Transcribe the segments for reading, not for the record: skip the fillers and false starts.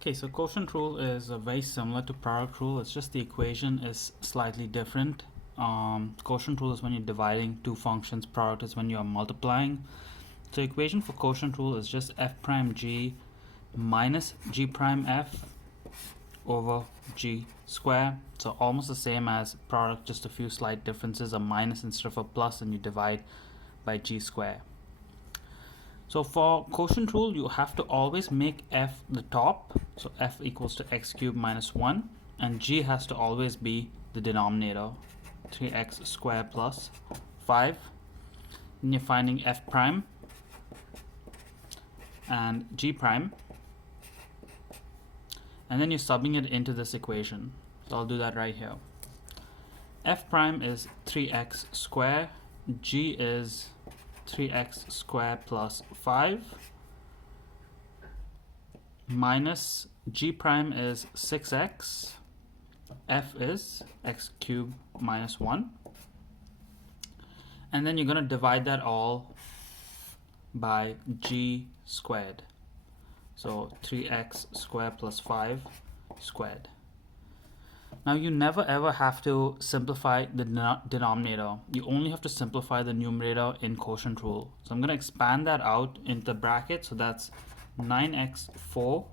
Okay, so quotient rule is very similar to product rule. It's just the equation is slightly different. Quotient rule is when you're dividing two functions. Product is when you're multiplying. So equation for quotient rule is just f prime g minus g prime f over g square. So almost the same as product, just a few slight differences. A minus instead of a plus, and you divide by g square. So for quotient rule, you have to always make f the top. So f equals to x cubed minus 1. And g has to always be the denominator, 3x squared plus 5. Then you're finding f prime and g prime. And then you're subbing it into this equation. So I'll do that right here. F prime is 3x squared. G is 3x squared plus 5 minus g prime is 6x, f is x cubed minus 1, and then you're going to divide that all by g squared. So 3x squared plus 5 squared. Now you never ever have to simplify the denominator. You only have to simplify the numerator in quotient rule. So I'm going to expand that out into the bracket. So that's 9x4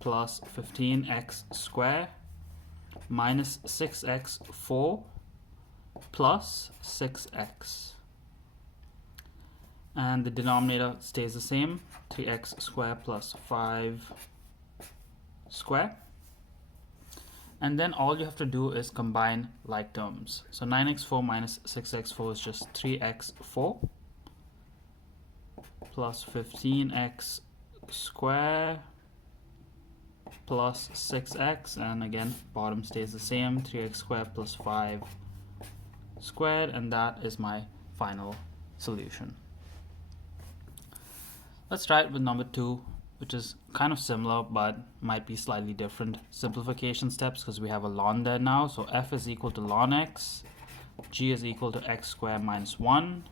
plus 15x squared minus 6x4 plus 6x. And the denominator stays the same, 3x squared plus 5 squared. And then all you have to do is combine like terms. So 9x4 minus 6x4 is just 3x4 plus 15x squared plus 6x, and again bottom stays the same, 3x squared plus 5 squared, and that is my final solution. Let's try it with number 2, which is kind of similar but might be slightly different simplification steps because we have a ln there now. So f is equal to ln x, g is equal to x squared minus 1,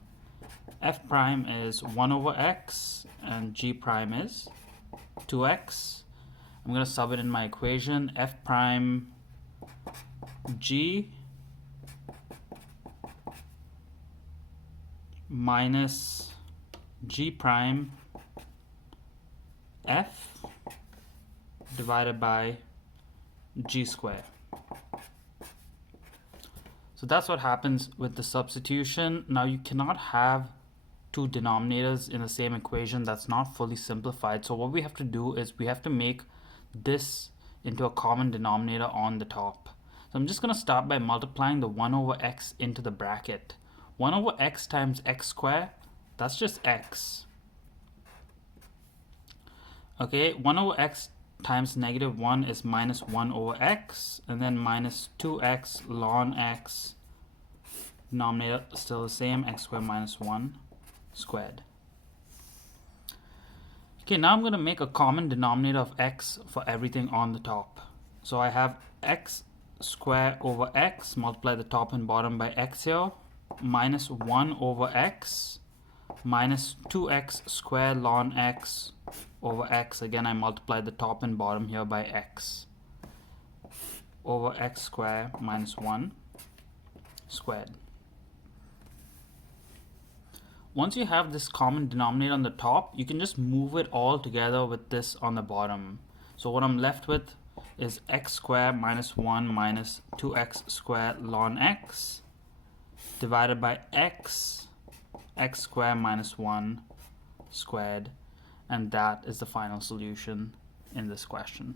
f prime is 1 over x, and g prime is 2x. I'm going to sub it in my equation, f prime g minus g prime f divided by g squared. So that's what happens with the substitution. Now you cannot have two denominators in the same equation. That's not fully simplified. So what we have to do is we have to make this into a common denominator on the top. So I'm just going to start by multiplying the 1 over x into the bracket. 1 over x times x squared, that's just x. Okay, 1 over x times negative 1 is minus 1 over x, and then minus 2x ln x, denominator still the same, x squared minus 1 squared. Okay, now I'm going to make a common denominator of x for everything on the top. So I have x squared over x, multiply the top and bottom by x here, minus 1 over x, minus 2x squared ln x over x. Again, I multiply the top and bottom here by x, over x squared minus 1 squared. Once you have this common denominator on the top, you can just move it all together with this on the bottom. So what I'm left with is x squared minus 1 minus 2x squared ln x divided by x squared minus 1 squared, and that is the final solution in this question.